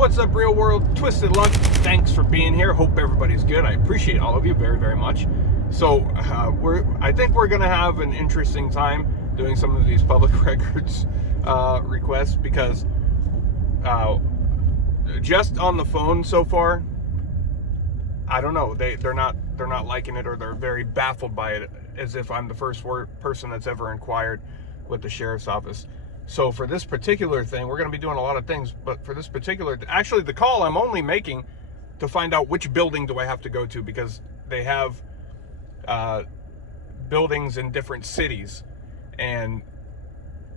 What's up, real world? Twisted Luck. Thanks for being here. Hope everybody's good. I appreciate all of you very, very much. So I think we're gonna have an interesting time doing some of these public records requests, because just on the phone so far, I don't know. They're not liking it, or they're very baffled by it, as if I'm the first person that's ever inquired with the sheriff's office. So for this particular thing, we're going to be doing a lot of things, but for this particular, actually the call I'm only making to find out which building do I have to go to, because they have buildings in different cities, and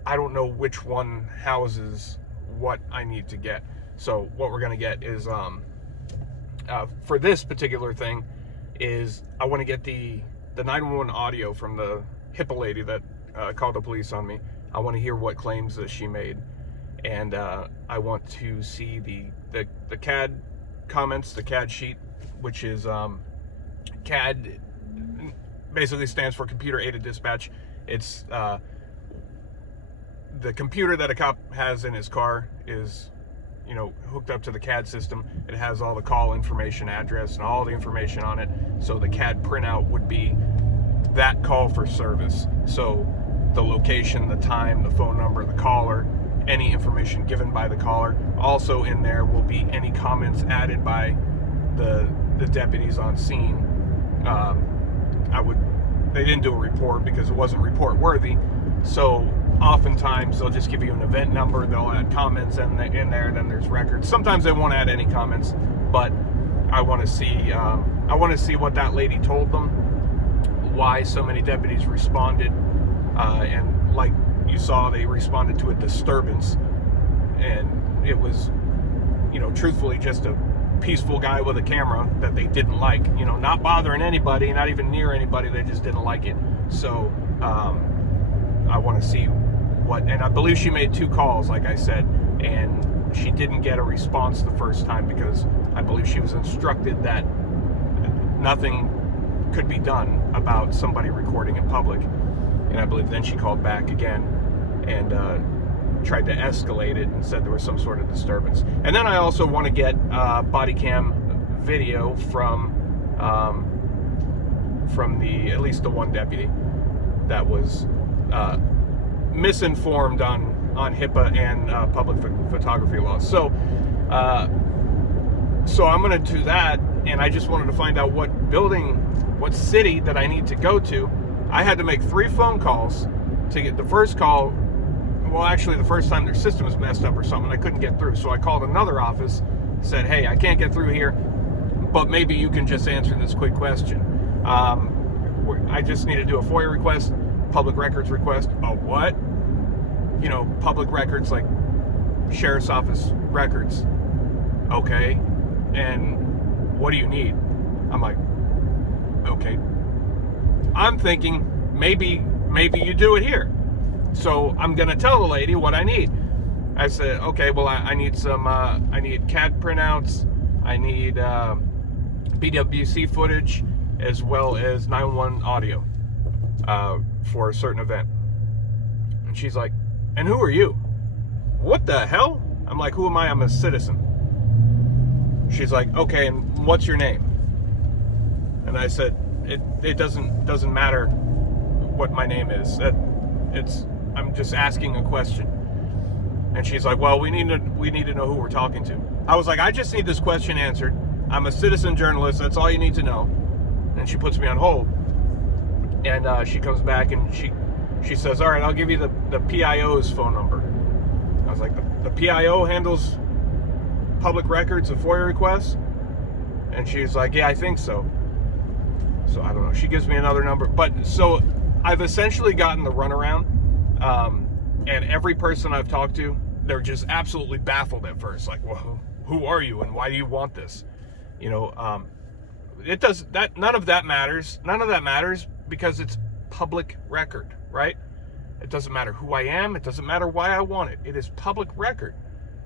I don't know which one houses what I need to get. So what we're going to get is, for this particular thing, is I want to get the 911 audio from the HIPAA lady that called the police on me. I want to hear what claims that she made, and I want to see the CAD comments, the CAD sheet, which is CAD basically stands for computer aided dispatch. It's the computer that a cop has in his car is, you know, hooked up to the CAD system. It has all the call information, address, and all the information on it. So the CAD printout would be that call for service. So the location, the time, the phone number, the caller, any information given by the caller. Also in there will be any comments added by the deputies on scene. They didn't do a report because it wasn't report worthy. So oftentimes they'll just give you an event number, they'll add comments in there, then there's records. Sometimes they won't add any comments, but I want to see what that lady told them, why so many deputies responded, and like you saw, they responded to a disturbance, and it was, you know, truthfully just a peaceful guy with a camera that they didn't like, you know, not bothering anybody, not even near anybody, they just didn't like it. So I want to see what, and I believe she made 2 calls, like I said, and she didn't get a response the first time because I believe she was instructed that nothing could be done about somebody recording in public. And I believe then she called back again and tried to escalate it and said there was some sort of disturbance. And then I also want to get body cam video from at least the one deputy that was misinformed on HIPAA and public photography laws. So I'm going to do that, and I just wanted to find out what building, what city that I need to go to. I had to make 3 phone calls to get the first call. Well, actually, the first time their system was messed up or something, I couldn't get through. So I called another office, said, hey, I can't get through here, but maybe you can just answer this quick question. I just need to do a FOIA request, public records request. A what? You know, public records like sheriff's office records. Okay. And what do you need? I'm like, okay. I'm thinking maybe you do it here. So I'm gonna tell the lady what I need. I said, okay, well, I need some, I need CAD printouts, I need BWC footage, as well as 911 audio for a certain event. And she's like, and who are you? What the hell? I'm like, who am I? I'm a citizen. She's like, okay, and what's your name? And I said, it doesn't matter what my name is. I'm just asking a question. And she's like, well, we need to know who we're talking to. I was like, I just need this question answered. I'm a citizen journalist. That's all you need to know. And she puts me on hold. And she comes back and she says, all right, I'll give you the PIO's phone number. I was like, the PIO handles public records and FOIA requests? And she's like, yeah, I think so. So I don't know. She gives me another number. But so I've essentially gotten the runaround. And every person I've talked to, they're just absolutely baffled at first. Like, well, who are you and why do you want this? You know, none of that matters. None of that matters because it's public record, right? It doesn't matter who I am. It doesn't matter why I want it. It is public record.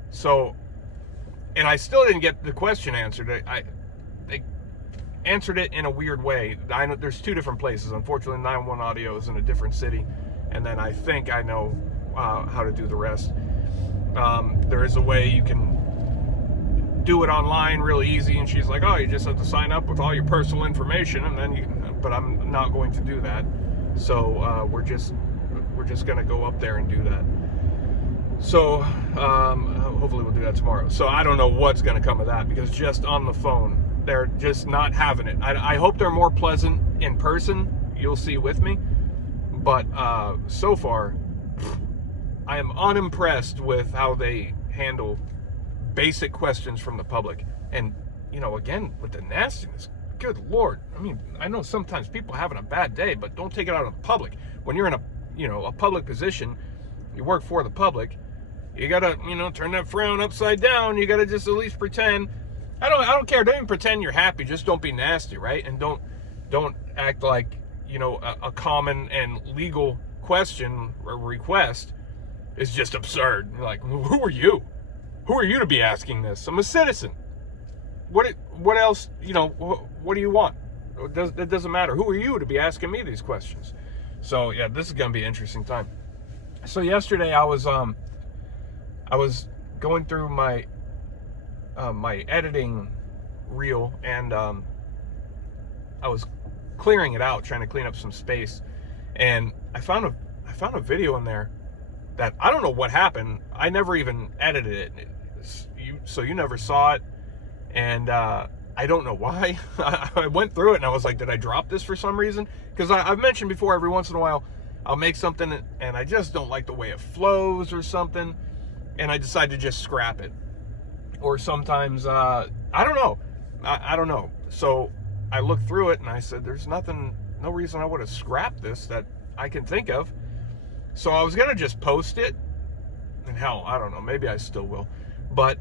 So, and I still didn't get the question answered. They answered it in a weird way. I know there's 2 different places. Unfortunately, 911 audio is in a different city. And then I think I know how to do the rest. There is a way you can do it online real easy. And she's like, oh, you just have to sign up with all your personal information, and then but I'm not going to do that. So we're just going to go up there and do that. So hopefully we'll do that tomorrow. So I don't know what's going to come of that, because just on the phone, they're just not having it. I hope they're more pleasant in person. You'll see with me. But so far, I am unimpressed with how they handle basic questions from the public. And, again, with the nastiness, good Lord. I mean, I know sometimes people are having a bad day, but don't take it out on the public. When you're in a public position, you work for the public, you gotta, turn that frown upside down. You gotta just at least pretend. I don't care. Don't even pretend you're happy. Just don't be nasty, right? And don't act like, a common and legal question or request is just absurd. You're like, who are you? Who are you to be asking this? I'm a citizen. What else, what do you want? It doesn't matter. Who are you to be asking me these questions? So, yeah, this is going to be an interesting time. So yesterday I was going through my my editing reel, and I was clearing it out, trying to clean up some space, and I found a video in there that I don't know what happened. I never even edited it. So you never saw it, and I don't know why. I went through it and I was like, did I drop this for some reason? Because I've mentioned before, every once in a while I'll make something and I just don't like the way it flows or something, and I decide to just scrap it. Or sometimes I don't know. I don't know. So I looked through it and I said, there's no reason I would have scrapped this that I can think of. So I was gonna just post it, and hell, I don't know, maybe I still will. But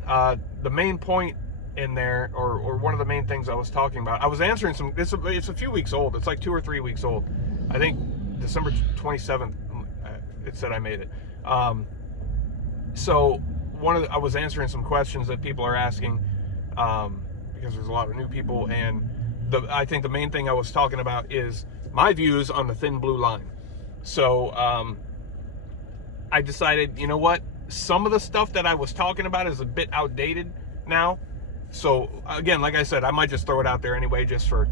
the main point in there, or one of the main things I was talking about, I was answering some. It's a few weeks old. It's like 2 or 3 weeks old. I think December 27th. It said I made it. So I was answering some questions that people are asking, because there's a lot of new people, and I think the main thing I was talking about is my views on the thin blue line. So I decided, you know what? Some of the stuff that I was talking about is a bit outdated now. So again, like I said, I might just throw it out there anyway, just for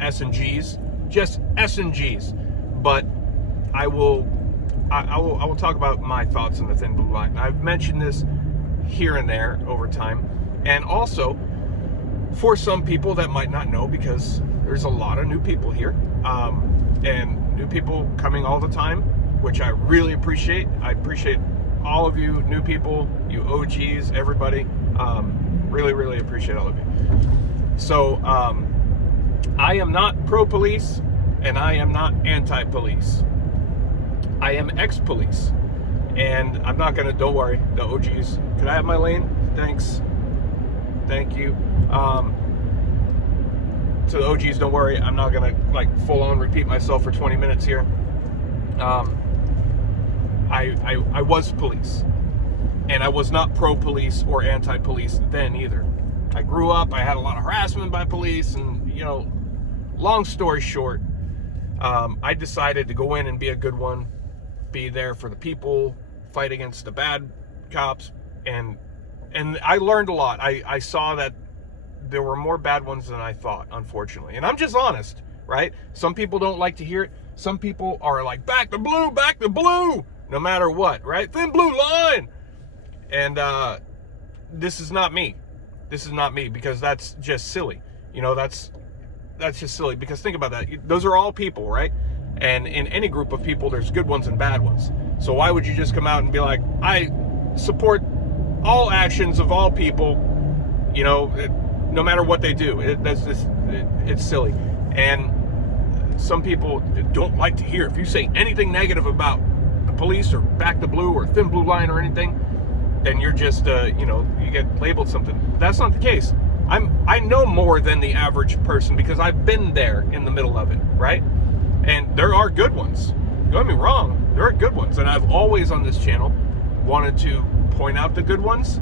S and G's, just S and G's. But I will talk about my thoughts on the thin blue line. I've mentioned this here and there over time, and also for some people that might not know, because there's a lot of new people here, and new people coming all the time, which I really appreciate. I appreciate all of you new people, you OGs, everybody. Really, really appreciate all of you. So I am not pro-police, and I am not anti-police. I am ex-police, and I'm not gonna, don't worry, the OGs, can I have my lane? Thanks. Thank you. To the OGs, don't worry, I'm not gonna like full on repeat myself for 20 minutes here. I was police, and I was not pro-police or anti-police then either. I grew up, I had a lot of harassment by police, and long story short, I decided to go in and be a good one, be there for the people, fight against the bad cops, and I learned a lot. I saw that there were more bad ones than I thought, unfortunately. And I'm just honest, right? Some people don't like to hear it. Some people are like, back the blue, no matter what, right? Thin blue line. And this is not me. This is not me, because that's just silly. That's just silly, because think about that. Those are all people, right? And in any group of people, there's good ones and bad ones. So why would you just come out and be like, I support all actions of all people, no matter what they do? It's silly. And some people don't like to hear, if you say anything negative about the police or back the blue or thin blue line or anything, then you're just, you get labeled something. That's not the case. I know more than the average person, because I've been there in the middle of it, right? And there are good ones. Don't get me wrong, there are good ones. And I've always on this channel wanted to point out the good ones,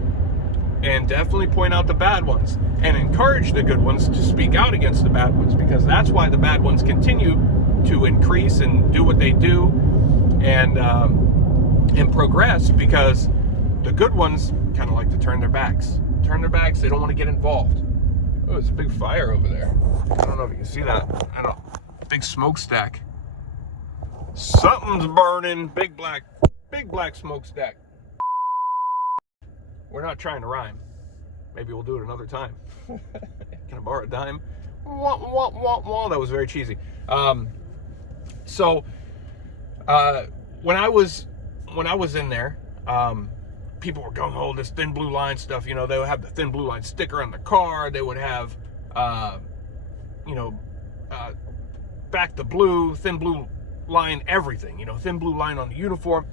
and definitely point out the bad ones, and encourage the good ones to speak out against the bad ones, because that's why the bad ones continue to increase and do what they do, and progress, because the good ones kind of like to turn their backs. turn their backs. They don't want to get involved. Oh, there's a big fire over there. I don't know if you can see that. I don't. Big smokestack. Something's burning. Big black smokestack. We're not trying to rhyme. Maybe we'll do it another time. Can I borrow a dime? Wah, wah, wah, wah. That was very cheesy. So when I was in there, people were going, oh, this thin blue line stuff. You know, they would have the thin blue line sticker on the car. They would have, back the blue, thin blue line, everything. You know, thin blue line on the uniform.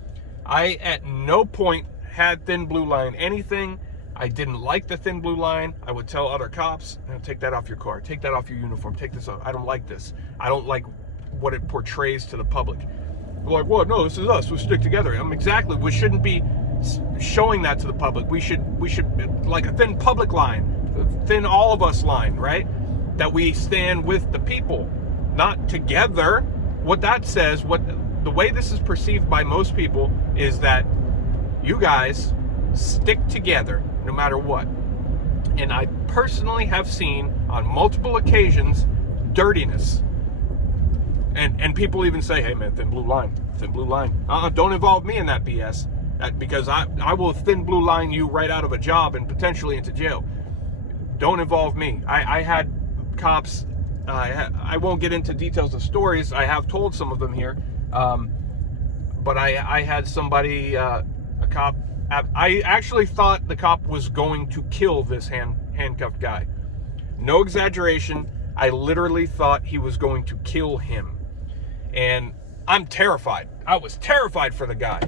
I at no point had thin blue line anything. I didn't like the thin blue line. I would tell other cops, take that off your car, take that off your uniform, take this off. I don't like this. I don't like what it portrays to the public. They're like, well, no, this is us. We'll stick together. Exactly. We shouldn't be showing that to the public. We should like a thin public line, a thin all of us line, right? That we stand with the people, not together. What that says, the way this is perceived by most people is that you guys stick together no matter what. And I personally have seen on multiple occasions dirtiness. And people even say, hey man, thin blue line. Don't involve me in that BS. Because I will thin blue line you right out of a job and potentially into jail. Don't involve me. I had cops, I won't get into details of stories. I have told some of them here. But I had somebody, a cop, I actually thought the cop was going to kill this handcuffed guy. No exaggeration. I literally thought he was going to kill him. And I'm terrified. I was terrified for the guy.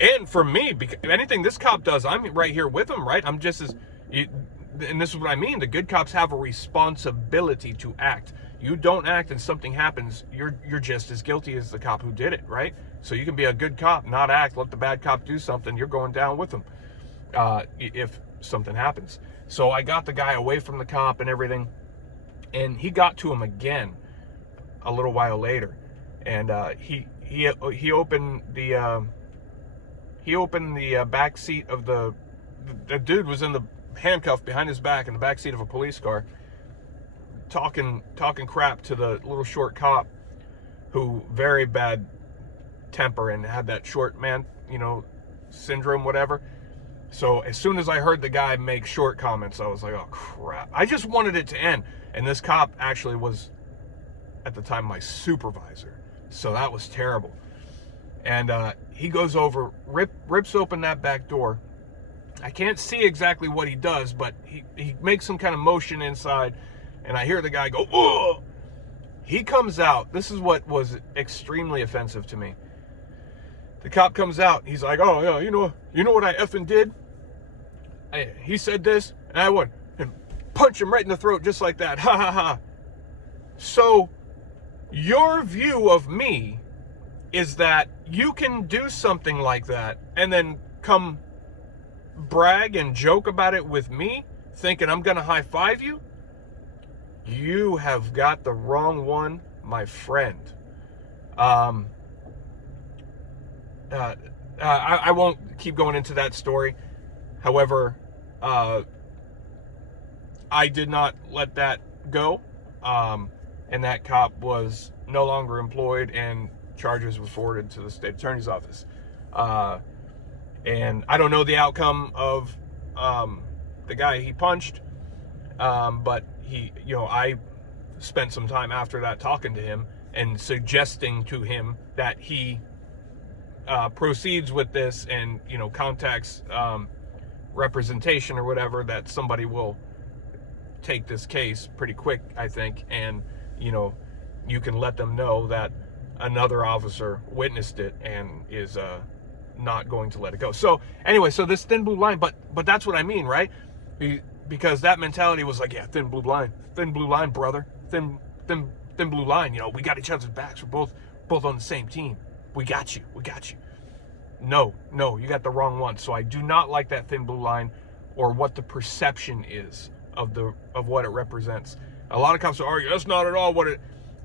And for me, because anything this cop does, I'm right here with him, right? I'm just as, and this is what I mean. The good cops have a responsibility to act. You don't act and something happens, you're just as guilty as the cop who did it, right? So you can be a good cop, not act, let the bad cop do something, you're going down with them if something happens. So I got the guy away from the cop and everything, and he got to him again a little while later, and he opened the back seat of the dude was in the handcuff behind his back in the back seat of a police car, talking crap to the little short cop who very bad temper and had that short man, syndrome, whatever. So as soon as I heard the guy make short comments, I was like, oh crap. I just wanted it to end. And this cop actually was at the time my supervisor. So that was terrible. And he goes over, rips open that back door. I can't see exactly what he does, but he makes some kind of motion inside, and I hear the guy go, oh! He comes out. This is what was extremely offensive to me. The cop comes out. He's like, oh, yeah, you know what I effing did? He said this, and I went and punch him right in the throat just like that. Ha, ha, ha. So your view of me is that you can do something like that and then come brag and joke about it with me, thinking I'm going to high-five you? You have got the wrong one, my friend. I won't keep going into that story. However, I did not let that go. And that cop was no longer employed, and charges were forwarded to the state attorney's office. And I don't know the outcome of the guy he punched, but I spent some time after that talking to him and suggesting to him that he proceeds with this and contacts representation or whatever, that somebody will take this case pretty quick, I think, and you can let them know that another officer witnessed it and is not going to let it go. So anyway, so this thin blue line, but that's what I mean, right? Because that mentality was like, yeah, thin blue line, brother, thin blue line. We got each other's backs. We're both on the same team. We got you. No, you got the wrong one. So I do not like that thin blue line, or what the perception is of what it represents. A lot of cops will argue that's not at all what it.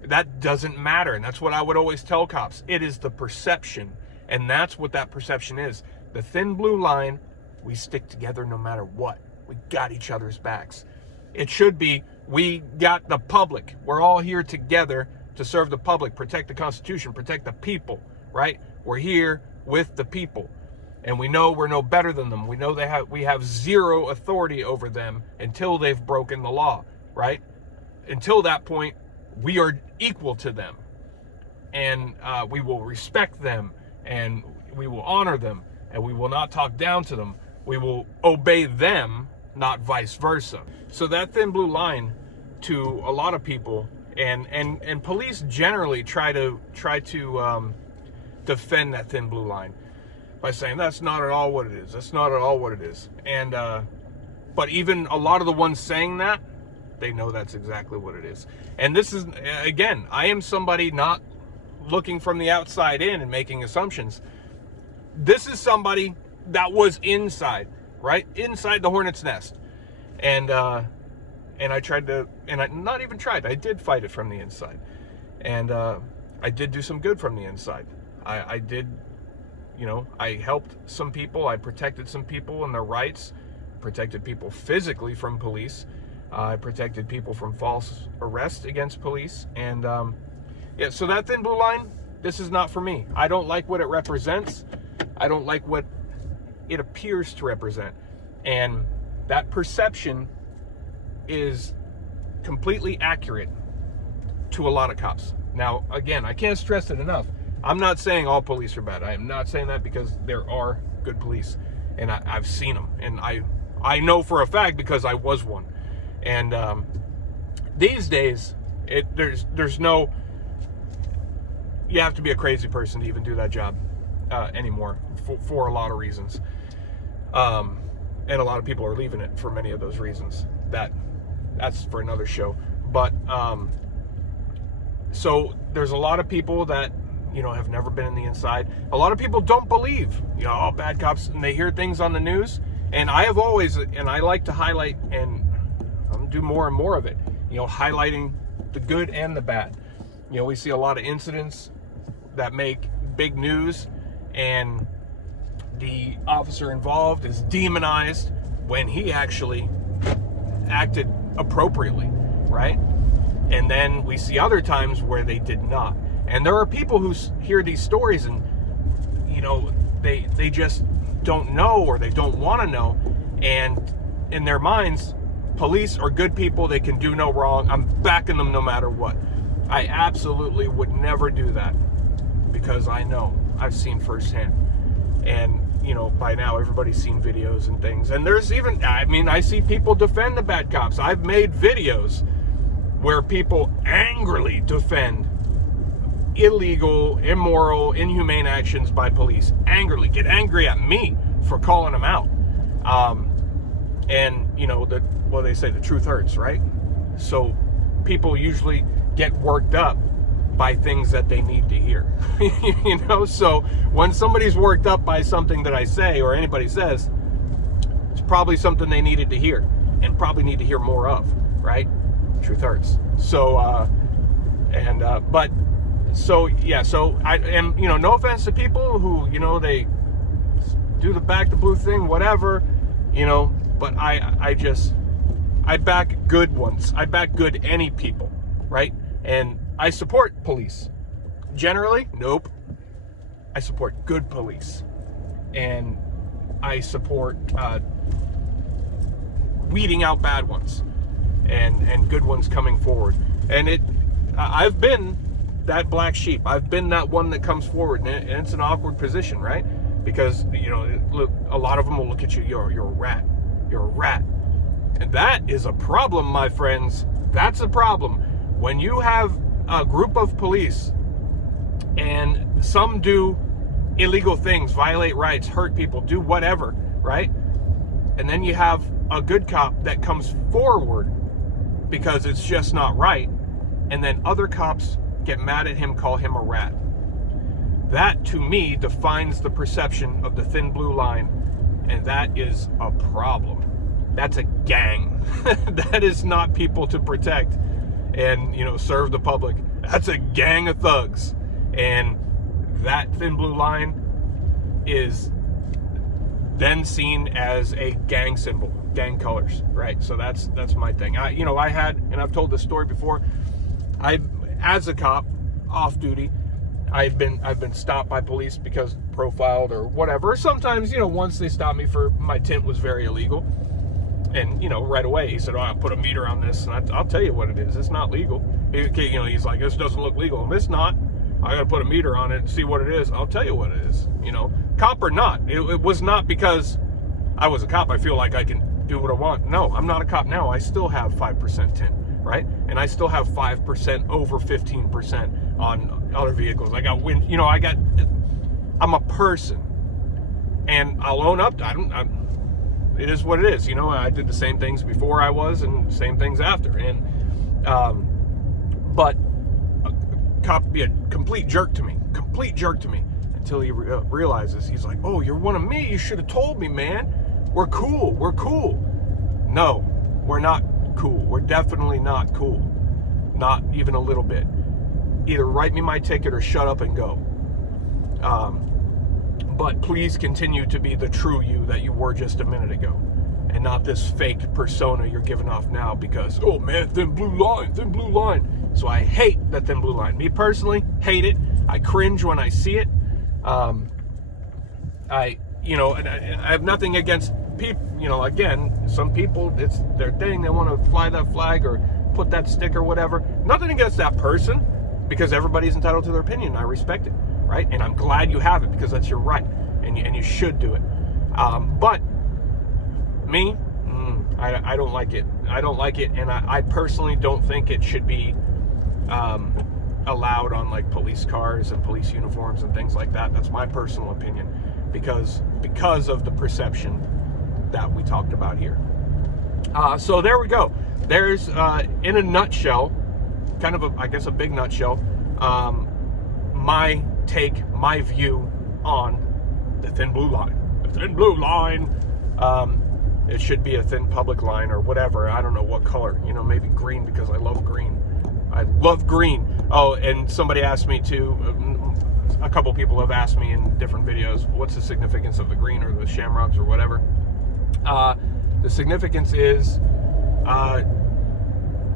That doesn't matter, and that's what I would always tell cops. It is the perception, and that's what that perception is. The thin blue line, we stick together no matter what. We got each other's backs. It should be, we got the public. We're all here together to serve the public, protect the Constitution, protect the people, right? We're here with the people. And we know we're no better than them. We know we have zero authority over them until they've broken the law, right? Until that point, we are equal to them. And we will respect them, and we will honor them, and we will not talk down to them. We will obey them, not vice versa. So that thin blue line to a lot of people, and police generally try to defend that thin blue line by saying that's not at all what it is. That's not at all what it is. And but even a lot of the ones saying that, they know that's exactly what it is. And this is, again, I am somebody not looking from the outside in and making assumptions. This is somebody that was inside, right? Inside the hornet's nest. And I tried to, and I not even tried, I did fight it from the inside. And I did do some good from the inside. I did, you know, I helped some people, I protected some people and their rights, protected people physically from police. I protected people from false arrest against police. And yeah, so that thin blue line, this is not for me. I don't like what it represents. I don't like what it appears to represent. And that perception is completely accurate to a lot of cops. Now, again, I can't stress it enough. I'm not saying all police are bad. I am not saying that, because there are good police, and I've seen them, and I know for a fact because I was one. And these days, there's no, you have to be a crazy person to even do that job anymore for a lot of reasons. And a lot of people are leaving it for many of those reasons. That's for another show. But so there's a lot of people that, you know, have never been in the inside. A lot of people don't believe, you know, all bad cops, and they hear things on the news. And I have always, and I like to highlight, and I'm gonna do more and more of it, you know, highlighting the good and the bad. You know, we see a lot of incidents that make big news, and the officer involved is demonized when he actually acted appropriately, right? And then we see other times where they did not. And there are people who hear these stories and, you know, they just don't know, or they don't want to know. And in their minds, police are good people. They can do no wrong. I'm backing them no matter what. I absolutely would never do that, because I know, I've seen firsthand. And, you know, by now everybody's seen videos and things. And there's even, I mean, I see people defend the bad cops. I've made videos where people angrily defend illegal, immoral, inhumane actions by police. Angrily, get angry at me for calling them out. And, you know, well, they say the truth hurts, right? So people usually get worked up by things that they need to hear. You know, so when somebody's worked up by something that I say or anybody says, it's probably something they needed to hear, and probably need to hear more of, right? Truth hurts. So but so yeah, so I am, you know, no offense to people who, you know, they do the back the blue thing, whatever, you know, but I back good ones. I back good any people, right? And I support police. Generally, nope. I support good police. And I support weeding out bad ones and good ones coming forward. And I've been that black sheep. I've been that one that comes forward, and it's an awkward position, right? Because, you know, look, a lot of them will look at you, you're a rat. You're a rat. And that is a problem, my friends. That's a problem. When you have a group of police and some do illegal things, violate rights, hurt people, do whatever, right? And then you have a good cop that comes forward because it's just not right, and then other cops get mad at him, call him a rat. That, to me, defines the perception of the thin blue line, and that is a problem. That's a gang. That is not people to protect and, you know, serve the public. That's a gang of thugs. And that thin blue line is then seen as a gang symbol. gang colors, right? So that's my thing. I had, and I've told this story before, as a cop, off duty, I've been stopped by police because profiled or whatever. Sometimes, once they stopped me for my tint was very illegal. And, right away, he said, I'll put a meter on this. And I'll tell you what it is. It's not legal. He's like, this doesn't look legal. And it's not. I got to put a meter on it and see what it is. I'll tell you what it is. Cop or not. It was not because I was a cop. I feel like I can do what I want. No, I'm not a cop now. I still have 5% tint, right? And I still have 5% over 15% on other vehicles. I got wind, I'm a person, and I'll own up to it is what it is. I did the same things before I was and same things after. And but a cop be a complete jerk to me until he realizes, he's like, oh, you're one of me. You should have told me, man. We're cool. No, we're not cool. We're definitely not cool. Not even a little bit. Either write me my ticket or shut up and go. But please continue to be the true you that you were just a minute ago, and not this fake persona you're giving off now because, oh man, thin blue line. So I hate the thin blue line. Me personally, hate it. I cringe when I see it. I have nothing against people. Again, some people, it's their thing. They want to fly that flag or put that sticker, whatever. Nothing against that person, because everybody's entitled to their opinion. I respect it, right? And I'm glad you have it, because that's your right, and you should do it. But me, I don't like it. I don't like it, and I personally don't think it should be allowed on like police cars and police uniforms and things like that. That's my personal opinion, because of the perception that we talked about here. So there we go. There's in a nutshell, kind of a big nutshell, my take, my view on the thin blue line. The thin blue line. It should be a thin public line or whatever. I don't know what color. Maybe green, because I love green. I love green. Oh, and somebody asked me to, a couple people have asked me in different videos, what's the significance of the green or the shamrocks or whatever. The significance is,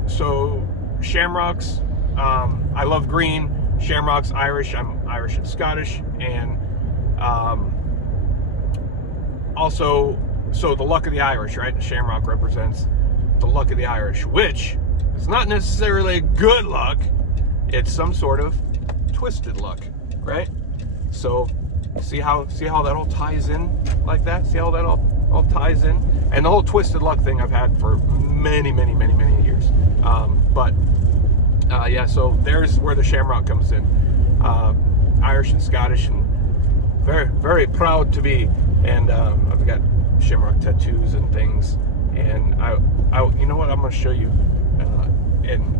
so shamrocks, I love green. Shamrocks, Irish. I'm Irish and Scottish. And also, so the luck of the Irish, right? The shamrock represents the luck of the Irish, which is not necessarily good luck. It's some sort of twisted luck, right? So see how that all ties in like that? See how that all ties in? And the whole twisted luck thing I've had for many years. Yeah, so there's where the shamrock comes in. Irish and Scottish, and very, very proud to be. And I've got shamrock tattoos and things. And I you know what? I'm going to show you in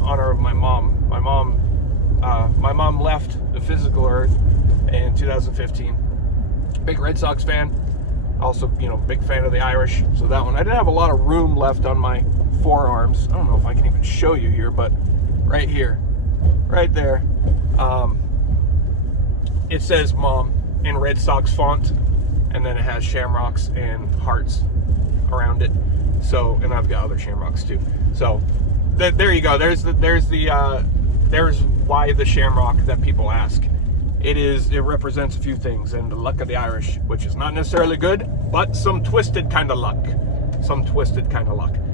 honor of my mom. My mom left the physical earth in 2015. Big Red Sox fan. Also, big fan of the Irish. So that one, I didn't have a lot of room left on my forearms. I don't know if I can even show you here, but right here, right there, it says Mom in Red Sox font, and then it has shamrocks and hearts around it. So, and I've got other shamrocks too. So there you go. There's why the shamrock that people ask. It represents a few things, and the luck of the Irish, which is not necessarily good, but some twisted kind of luck.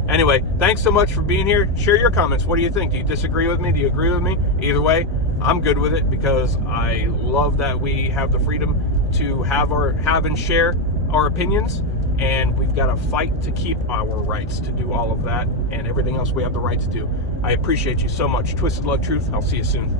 Anyway, thanks so much for being here. Share your comments. What do you think? Do you disagree with me? Do you agree with me? Either way, I'm good with it, because I love that we have the freedom to have and share our opinions, and we've got to fight to keep our rights to do all of that and everything else we have the right to do. I appreciate you so much. Twisted Luck Truth. I'll see you soon.